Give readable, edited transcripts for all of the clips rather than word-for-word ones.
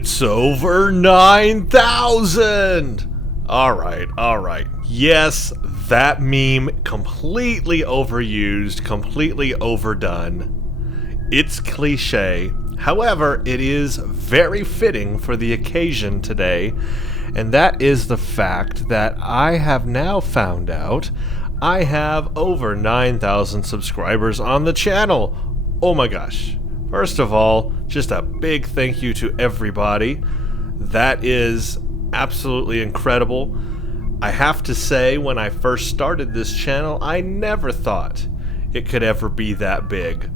It's over 9,000! Alright. Yes, that meme completely overused, completely overdone. It's cliche. However, it is very fitting for the occasion today, and that is the fact that I have now found out I have over 9,000 subscribers on the channel. Oh my gosh. First of all, just a big thank you to everybody. That is absolutely incredible. I have to say, when I first started this channel, I never thought it could ever be that big.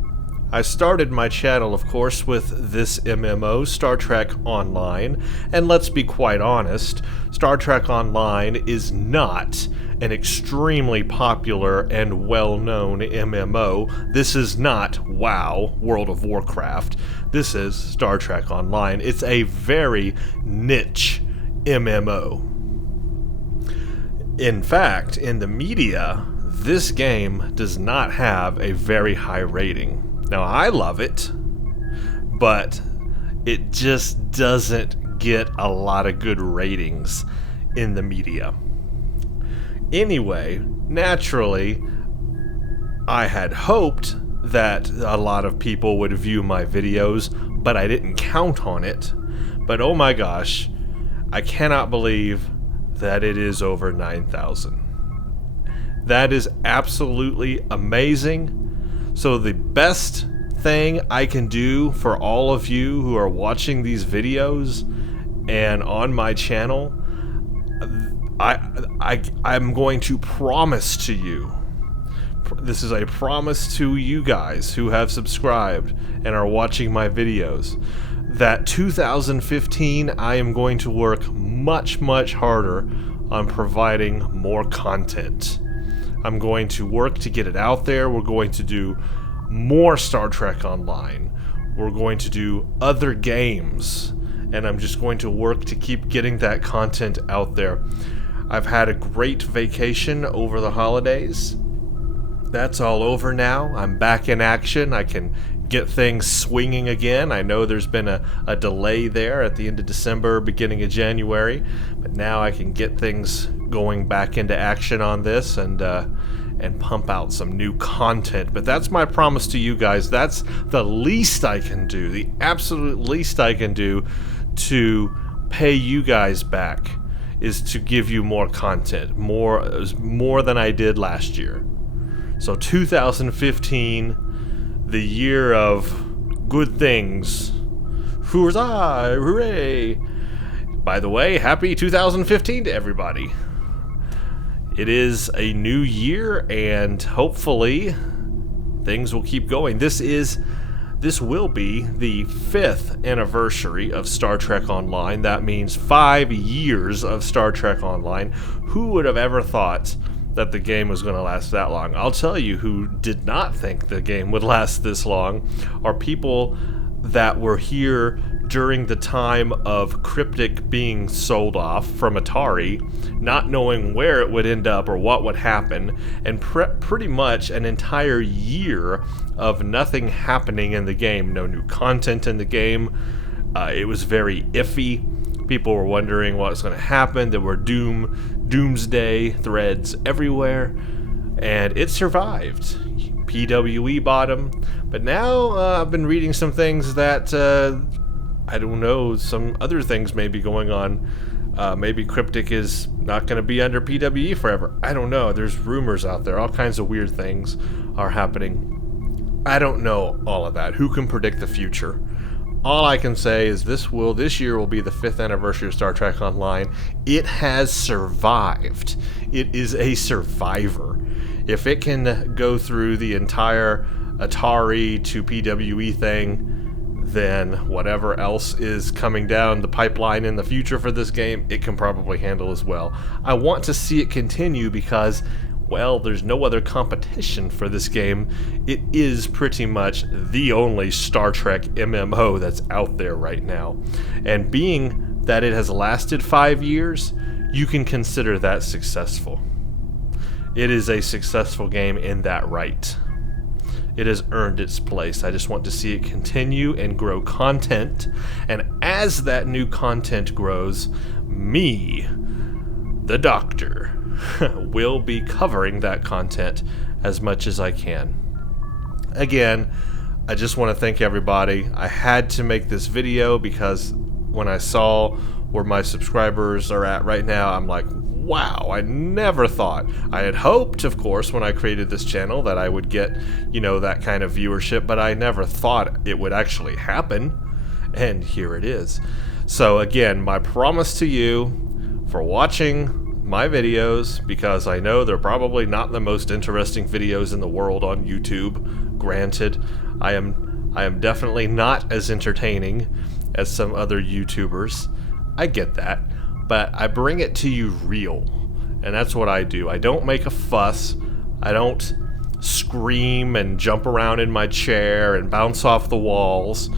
I started my channel, of course, with this MMO, Star Trek Online, and let's be quite honest, Star Trek Online is not an extremely popular and well-known MMO. This is not WoW, World of Warcraft. This is Star Trek Online. It's a very niche MMO. In fact, in the media, this game does not have a very high rating. Now, I love it, but it just doesn't get a lot of good ratings in the media. Anyway, naturally, I had hoped that a lot of people would view my videos, but I didn't count on it. But oh my gosh, I cannot believe that it is over 9,000. That is absolutely amazing. So the best thing I can do for all of you who are watching these videos and on my channel, I'm going to promise to you, this is a promise to you guys who have subscribed and are watching my videos, that 2015 I am going to work much harder on providing more content. I'm going to work to get it out there. We're going to do more Star Trek Online. We're going to do other games. And I'm just going to work to keep getting that content out there. I've had a great vacation over the holidays. That's all over now. I'm back in action. I can get things swinging again. I know there's been a delay there at the end of December, beginning of January, but now I can get things going back into action on this and pump out some new content. But that's my promise to you guys. That's the least I can do, the absolute least I can do to pay you guys back, is to give you more content, more than I did last year. So 2015, the year of good things. Hooray! Hooray! By the way, happy 2015 to everybody. It is a new year, and hopefully things will keep going. This will be the 5th anniversary of Star Trek Online. That means 5 years of Star Trek Online. Who would have ever thought that the game was going to last that long? I'll tell you who did not think the game would last this long are people that were here during the time of Cryptic being sold off from Atari, not knowing where it would end up or what would happen, and pretty much an entire year of nothing happening in the game, no new content in the game. It was very iffy. People were wondering what was going to happen. There were doomsday threads everywhere, and it survived. PWE bought them, but now I've been reading some things that I don't know, some other things may be going on. Maybe Cryptic is not going to be under PWE forever. I don't know. There's rumors out there. All kinds of weird things are happening. I don't know all of that. Who can predict the future? All I can say is this year will be the 5th anniversary of Star Trek Online. It has survived. It is a survivor. If it can go through the entire Atari to PWE thing, then whatever else is coming down the pipeline in the future for this game, it can probably handle as well. I want to see it continue because, well, there's no other competition for this game. It is pretty much the only Star Trek MMO that's out there right now. And being that it has lasted 5 years, you can consider that successful. It is a successful game in that right. It has earned its place. I just want to see it continue and grow content. And as that new content grows, me, the doctor, will be covering that content as much as I can. Again, I just want to thank everybody. I had to make this video because when I saw where my subscribers are at right now, I'm like, wow, I never thought. I had hoped, of course, when I created this channel that I would get, that kind of viewership, but I never thought it would actually happen. And here it is. So again, my promise to you for watching my videos, because I know they're probably not the most interesting videos in the world on YouTube. Granted, I am definitely not as entertaining as some other YouTubers. I get that. But I bring it to you real, and that's what I do. I don't make a fuss. I don't scream and jump around in my chair and bounce off the walls.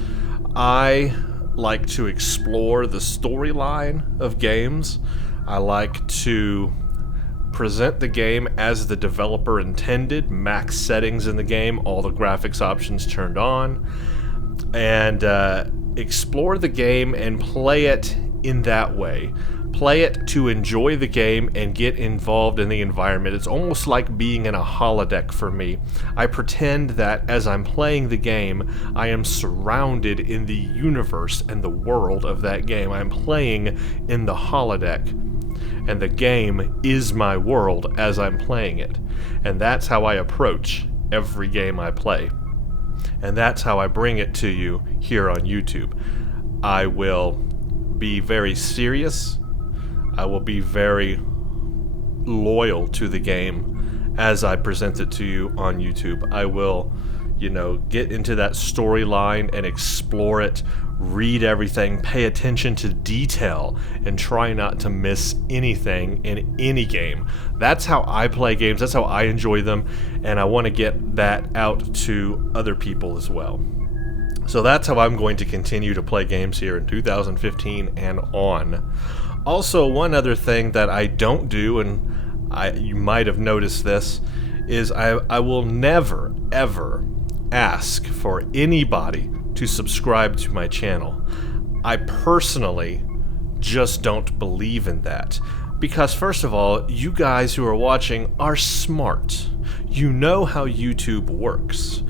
I like to explore the storyline of games. I like to present the game as the developer intended, max settings in the game, all the graphics options turned on, and explore the game and play it in that way. Play it to enjoy the game and get involved in the environment. It's almost like being in a holodeck for me. I pretend that as I'm playing the game, I am surrounded in the universe and the world of that game. I'm playing in the holodeck, and the game is my world as I'm playing it. And that's how I approach every game I play. And that's how I bring it to you here on YouTube. I will be very serious. I will be very loyal to the game as I present it to you on YouTube. I will, get into that storyline and explore it, read everything, pay attention to detail, and try not to miss anything in any game. That's how I play games. That's how I enjoy them, and I want to get that out to other people as well. So that's how I'm going to continue to play games here in 2015 and on. Also, one other thing that I don't do, and you might have noticed this, is I will never, ever ask for anybody to subscribe to my channel. I personally just don't believe in that. Because first of all, you guys who are watching are smart. You know how YouTube works.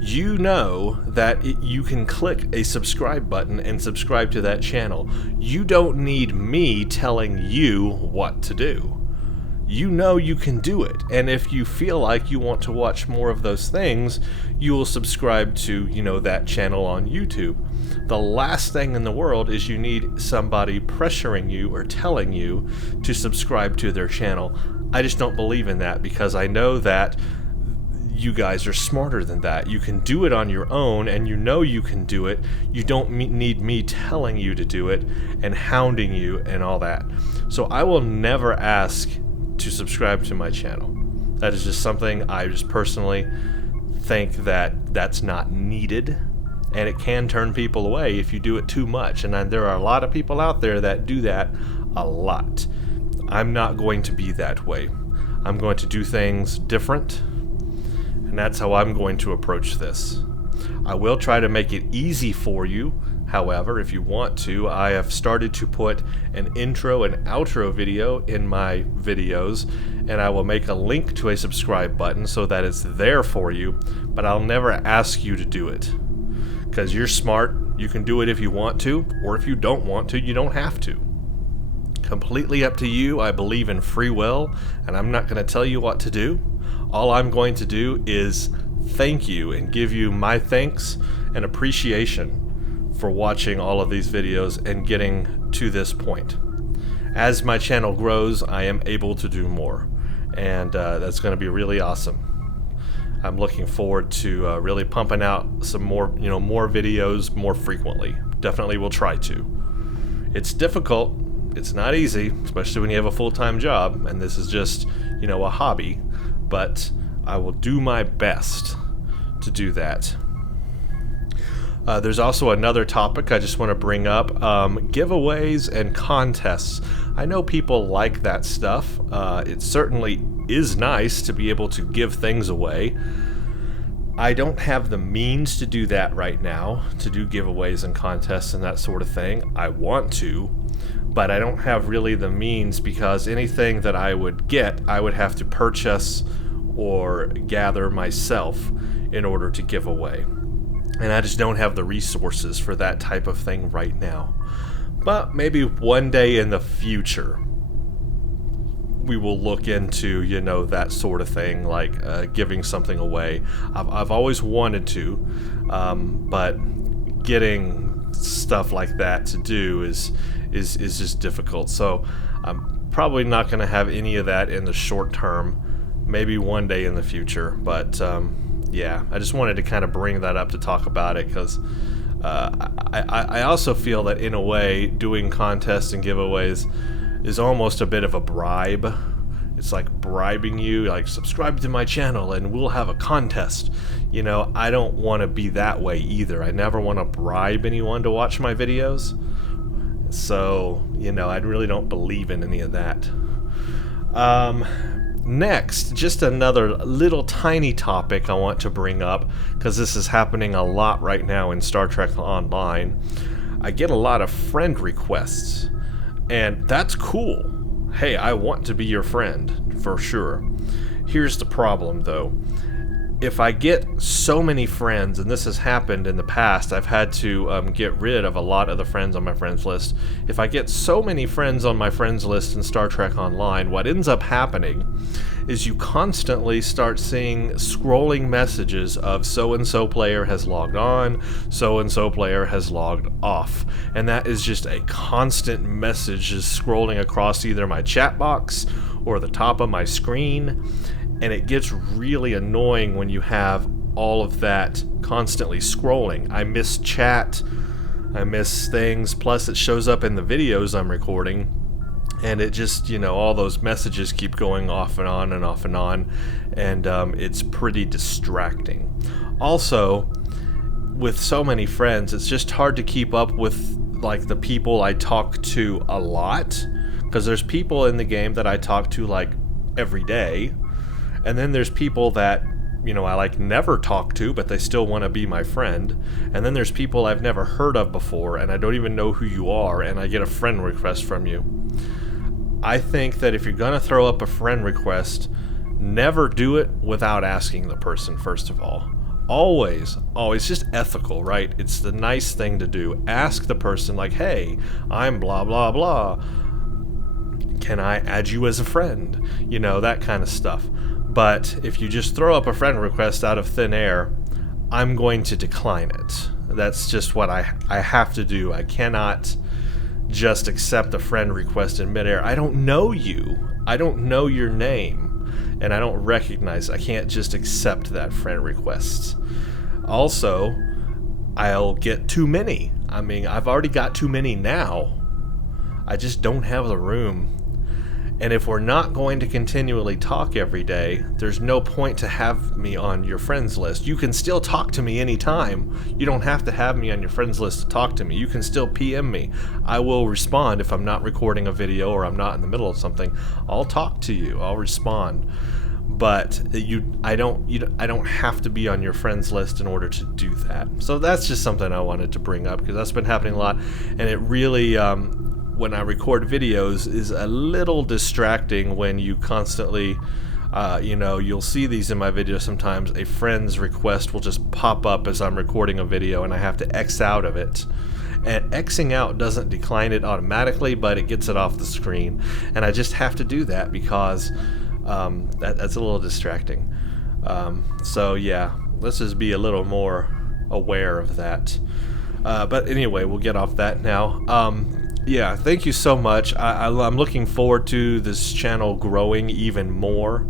You know that you can click a subscribe button and subscribe to that channel. You don't need me telling you what to do. You know you can do it, and if you feel like you want to watch more of those things, you will subscribe to, that channel on YouTube. The last thing in the world is you need somebody pressuring you or telling you to subscribe to their channel. I just don't believe in that, because I know that you guys are smarter than that. You can do it on your own, and you know you can do it. You don't need me telling you to do it and hounding you and all that. So I will never ask to subscribe to my channel. That is just something I just personally think that that's not needed, and it can turn people away if you do it too much, and there are a lot of people out there that do that a lot. I'm not going to be that way. I'm going to do things different, and that's how I'm going to approach this. I will try to make it easy for you. However, if you want to, I have started to put an intro and outro video in my videos, and I will make a link to a subscribe button so that it's there for you, but I'll never ask you to do it. Because you're smart, you can do it if you want to, or if you don't want to, you don't have to. Completely up to you. I believe in free will, and I'm not going to tell you what to do. All I'm going to do is thank you and give you my thanks and appreciation for watching all of these videos and getting to this point. As my channel grows, I am able to do more, and that's going to be really awesome. I'm looking forward to really pumping out some more, more videos more frequently. Definitely will try to. It's difficult. It's not easy, especially when you have a full-time job, and this is just, a hobby, but I will do my best to do that. There's also another topic I just want to bring up, giveaways and contests. I know people like that stuff. It certainly is nice to be able to give things away. I don't have the means to do that right now, to do giveaways and contests and that sort of thing. I want to, but I don't have really the means, because anything that I would get, I would have to purchase or gather myself in order to give away. And I just don't have the resources for that type of thing right now. But maybe one day in the future, we will look into, that sort of thing, like giving something away. I've always wanted to, but getting stuff like that to do is just difficult. So I'm probably not going to have any of that in the short term. Maybe one day in the future, but yeah, I just wanted to kind of bring that up to talk about it, because I also feel that in a way, doing contests and giveaways is almost a bit of a bribe. It's like bribing you, like, subscribe to my channel and we'll have a contest. I don't want to be that way either. I never want to bribe anyone to watch my videos. So, I really don't believe in any of that. Next, just another little tiny topic I want to bring up, because this is happening a lot right now in Star Trek Online. I get a lot of friend requests, and that's cool. Hey, I want to be your friend, for sure. Here's the problem, though. If I get so many friends, and this has happened in the past, I've had to get rid of a lot of the friends on my friends list. If I get so many friends on my friends list in Star Trek Online, what ends up happening is you constantly start seeing scrolling messages of so-and-so player has logged on, so-and-so player has logged off. And that is just a constant message just scrolling across either my chat box or the top of my screen. And it gets really annoying when you have all of that constantly scrolling. I miss chat, I miss things, plus it shows up in the videos I'm recording, and it just, all those messages keep going off and on and off and on, and it's pretty distracting. Also, with so many friends, it's just hard to keep up with, like, the people I talk to a lot, because there's people in the game that I talk to, like, every day. And then there's people that, I never talk to, but they still want to be my friend. And then there's people I've never heard of before, and I don't even know who you are, and I get a friend request from you. I think that if you're going to throw up a friend request, never do it without asking the person, first of all. Always, just ethical, right? It's the nice thing to do. Ask the person, like, hey, I'm blah, blah, blah. Can I add you as a friend? That kind of stuff. But if you just throw up a friend request out of thin air, I'm going to decline it. That's just what I have to do. I cannot just accept a friend request in midair. I don't know you. I don't know your name. And I don't recognize. I can't just accept that friend request. Also, I'll get too many. I've already got too many now. I just don't have the room. And if we're not going to continually talk every day, there's no point to have me on your friends list. You can still talk to me anytime. You don't have to have me on your friends list to talk to me. You can still PM me. I will respond if I'm not recording a video or I'm not in the middle of something. I'll talk to you. I'll respond. But I don't have to be on your friends list in order to do that. So that's just something I wanted to bring up, because that's been happening a lot, and it really when I record videos is a little distracting when you constantly, you'll see these in my videos sometimes. A friend's request will just pop up as I'm recording a video, and I have to X out of it. And Xing out doesn't decline it automatically, but it gets it off the screen. And I just have to do that because that's a little distracting. So yeah, let's just be a little more aware of that. But anyway, we'll get off that now. Yeah, thank you so much. I'm looking forward to this channel growing even more.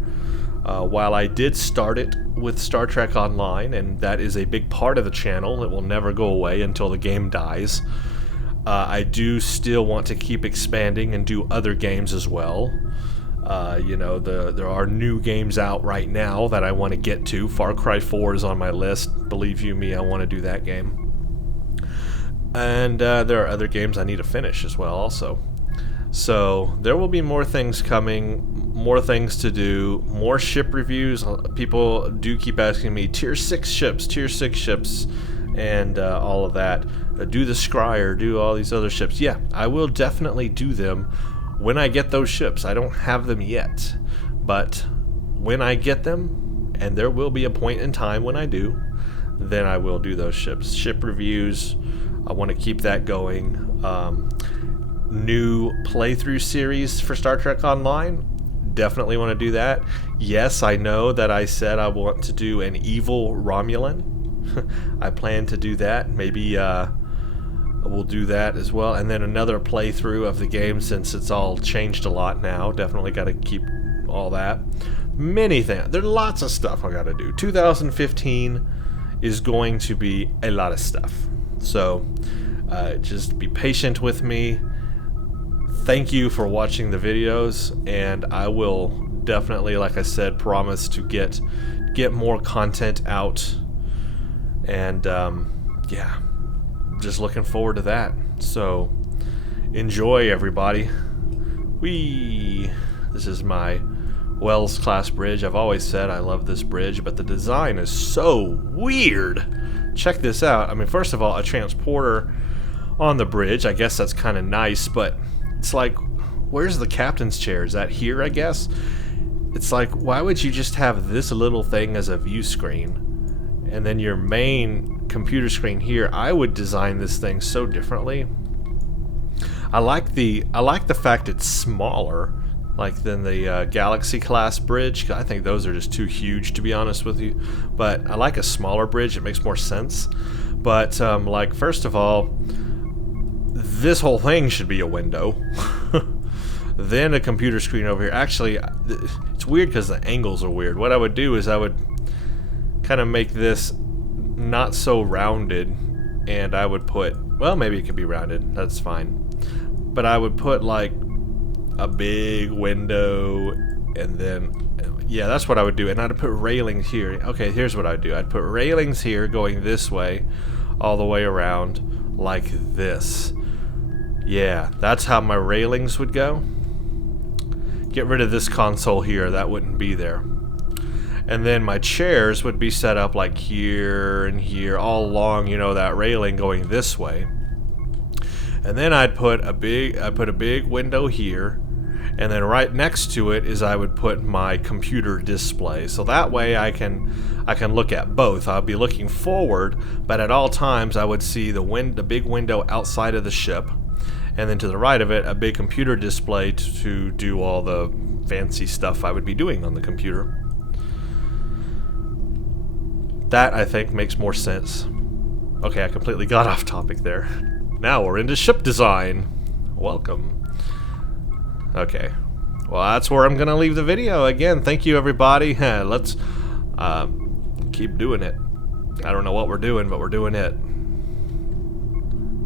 While I did start it with Star Trek Online, and that is a big part of the channel, it will never go away until the game dies. I do still want to keep expanding and do other games as well. There are new games out right now that I want to get to. Far Cry 4 is on my list. Believe you me, I want to do that game. And there are other games I need to finish as well also. So there will be more things coming, more things to do, more ship reviews. People do keep asking me tier 6 ships, and all of that. Do the Scryer, do all these other ships. Yeah, I will definitely do them when I get those ships. I don't have them yet, but when I get them, and there will be a point in time when I do, then I will do those ships. Ship reviews, I want to keep that going. New playthrough series for Star Trek Online, definitely want to do that. Yes, I know that I said I want to do an evil Romulan. I plan to do that. Maybe we'll do that as well. And then another playthrough of the game, since it's all changed a lot now. Definitely got to keep all that. Many things. There's lots of stuff I got to do. 2015 is going to be a lot of stuff. So just be patient with me. Thank you for watching the videos, and I will definitely, like I said, promise to get more content out. And yeah, just looking forward to that. So enjoy, everybody. This is my Wells class bridge. I've always said I love this bridge, but the design is so weird. Check this out. I mean, first of all, a transporter on the bridge. I guess that's kind of nice, but it's like, where's the captain's chair? Is that here, I guess? It's like, why would you just have this little thing as a view screen? And then your main computer screen here. I would design this thing so differently. I like the fact it's smaller, like than the Galaxy class bridge. I think those are just too huge, to be honest with you. But I like a smaller bridge. It makes more sense. But like, first of all, this whole thing should be a window. Then a computer screen over here. Actually, it's weird because the angles are weird. What I would do is I would kind of make this not so rounded, and I would put, well, maybe it could be rounded, that's fine, but I would put like a big window, and then, yeah, that's what I would do. And I'd put railings here. Okay, here's what I'd do. I'd put railings here going this way, all the way around, like this. Yeah, that's how my railings would go. Get rid of this console here, that wouldn't be there. And then my chairs would be set up like here and here, all along, you know, that railing going this way. And then I'd put a big window here, and then right next to it is I would put my computer display. So that way I can look at both. I'll be looking forward, but at all times I would see the big window outside of the ship. And then to the right of it, a big computer display to do all the fancy stuff I would be doing on the computer. That, I think, makes more sense. Okay, I completely got off topic there. Now we're into ship design. Welcome. Okay. Well, that's where I'm going to leave the video. Again, thank you, everybody. Let's keep doing it. I don't know what we're doing, but we're doing it.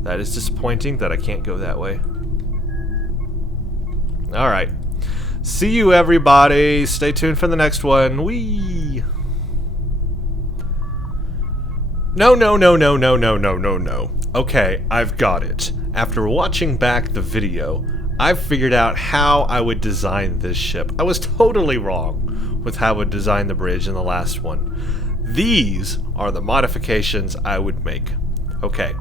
That is disappointing that I can't go that way. Alright. See you, everybody. Stay tuned for the next one. Whee! No. Okay, I've got it. After watching back the video, I've figured out how I would design this ship. I was totally wrong with how I would design the bridge in the last one. These are the modifications I would make. Okay.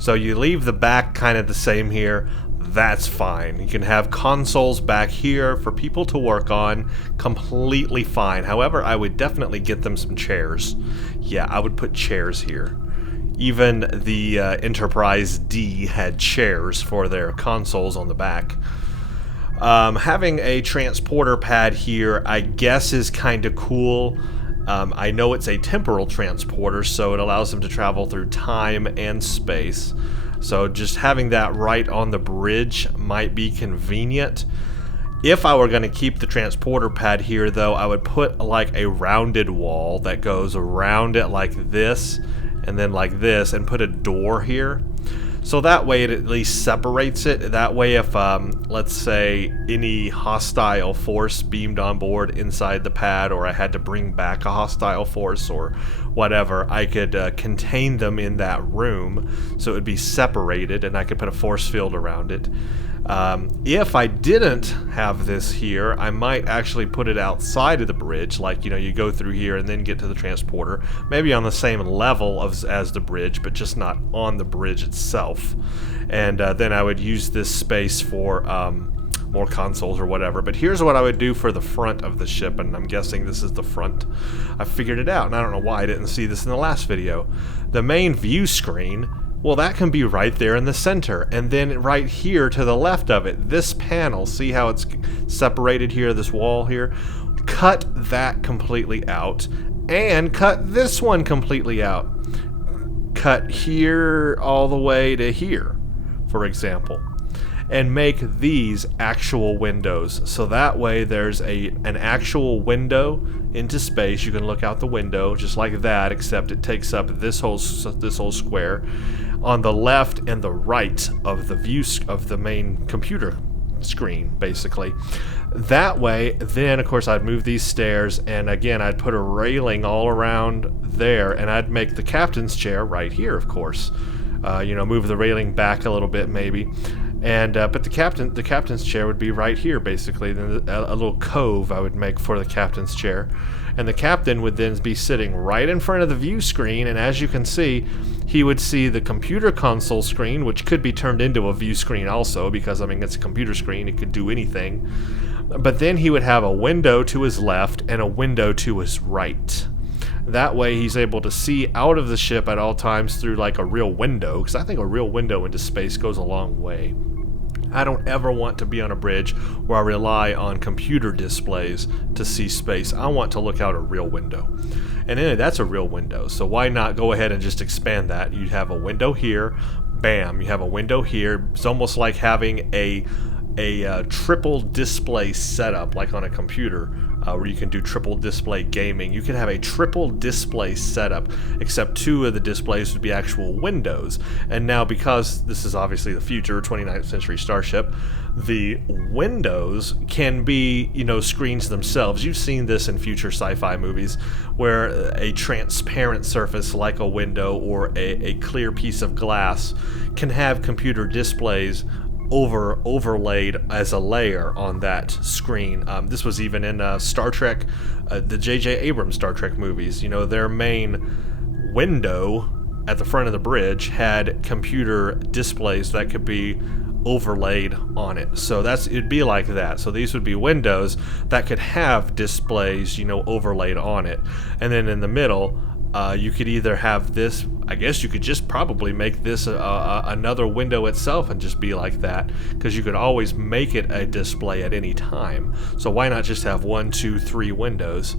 So you leave the back kind of the same here, that's fine. You can have consoles back here for people to work on, completely fine. However, I would definitely get them some chairs. Yeah, I would put chairs here. Even the Enterprise D had chairs for their consoles on the back. Having a transporter pad here, I guess, is kind of cool. I know it's a temporal transporter, so it allows them to travel through time and space. So just having that right on the bridge might be convenient. If I were going to keep the transporter pad here, though, I would put like a rounded wall that goes around it like this, and then like this, and put a door here. So that way it at least separates it. That way if, let's say, any hostile force beamed on board inside the pad, or I had to bring back a hostile force or whatever, I could contain them in that room, so it would be separated, and I could put a force field around it. If I didn't have this here, I might actually put it outside of the bridge, like, you know, you go through here and then get to the transporter, maybe on the same level as the bridge, but just not on the bridge itself. And then I would use this space for more consoles or whatever. But here's what I would do for the front of the ship, and I'm guessing this is the front. I figured it out, and I don't know why I didn't see this in the last video. The main view screen, well, that can be right there in the center, and then right here to the left of it, this panel, see how it's separated here, this wall here? Cut that completely out, and cut this one completely out. Cut here all the way to here, for example, and make these actual windows. So that way there's an actual window into space. You can look out the window just like that, except it takes up this whole square on the left and the right of the view of the main computer screen, basically. That way, then of course I'd move these stairs, and again I'd put a railing all around there, and I'd make the captain's chair right here, of course. You know, move the railing back a little bit maybe, and but the captain's chair would be right here, basically. Then a little cove I would make for the captain's chair, and the captain would then be sitting right in front of the view screen, and as you can see, he would see the computer console screen, which could be turned into a view screen also, because I mean it's a computer screen, it could do anything. But then he would have a window to his left and a window to his right. That way he's able to see out of the ship at all times through like a real window, because I think a real window into space goes a long way. I don't ever want to be on a bridge where I rely on computer displays to see space. I want to look out a real window. And anyway, that's a real window, so why not go ahead and just expand that? You'd have a window here, bam, you have a window here. It's almost like having a triple display setup, like on a computer, where you can do triple display gaming. You can have a triple display setup, except two of the displays would be actual windows. And now, because this is obviously the future, 29th century Starship, the windows can be, you know, screens themselves. You've seen this in future sci-fi movies, where a transparent surface like a window or a clear piece of glass can have computer displays overlaid as a layer on that screen. This was even in Star Trek, the J.J. Abrams Star Trek movies. You know, their main window at the front of the bridge had computer displays that could be overlaid on it. So it'd be like that. So these would be windows that could have displays, you know, overlaid on it. And then in the middle, you could either have this, I guess you could just probably make this another window itself and just be like that, because you could always make it a display at any time. So why not just have 1, 2, 3 windows?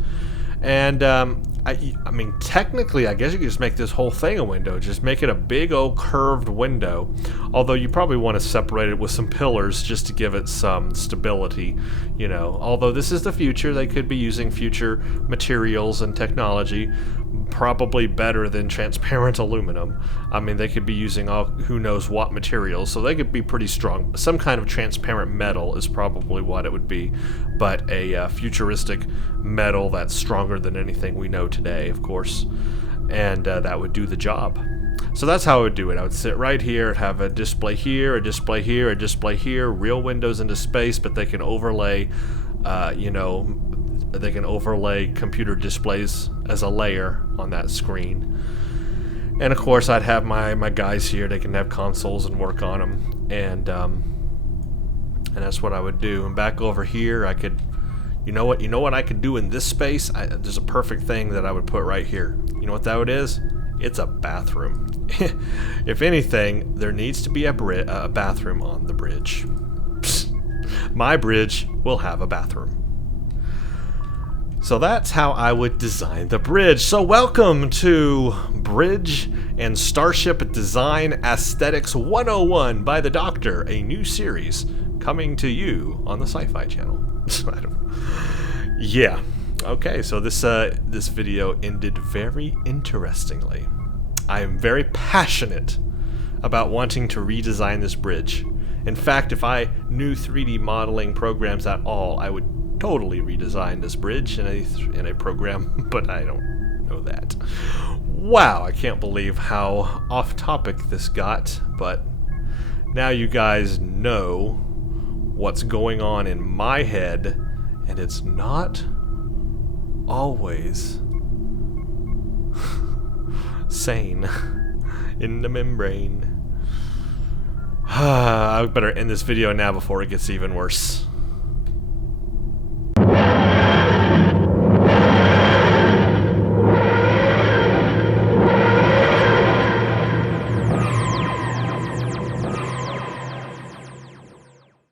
And I mean, technically, I guess you could just make this whole thing a window. Just make it a big old curved window. Although you probably want to separate it with some pillars just to give it some stability, you know. Although this is the future, they could be using future materials and technology, probably better than transparent aluminum. I mean, they could be using who knows what materials, so they could be pretty strong. Some kind of transparent metal is probably what it would be, but a futuristic metal that's stronger than anything we know today, of course, and that would do the job. So that's how I would do it. I would sit right here, have a display here, a display here, a display here, real windows into space, but they can overlay, you know, they can overlay computer displays as a layer on that screen. And of course I'd have my guys here, they can have consoles and work on them, and that's what I would do. And back over here I could, you know what I could do in this space? There's a perfect thing that I would put right here. You know what that is? It's a bathroom. If anything, there needs to be a bathroom on the bridge. My bridge will have a bathroom. So that's how I would design the bridge. So welcome to Bridge and Starship Design Aesthetics 101 by the Doctor, a new series coming to you on the Sci-Fi Channel. Yeah. Okay, so this video ended very interestingly. I am very passionate about wanting to redesign this bridge. In fact, if I knew 3D modeling programs at all, I would totally redesign this bridge in a program, but I don't know that. Wow, I can't believe how off topic this got, but now you guys know what's going on in my head, and it's not always sane in the membrane. I better end this video now before it gets even worse.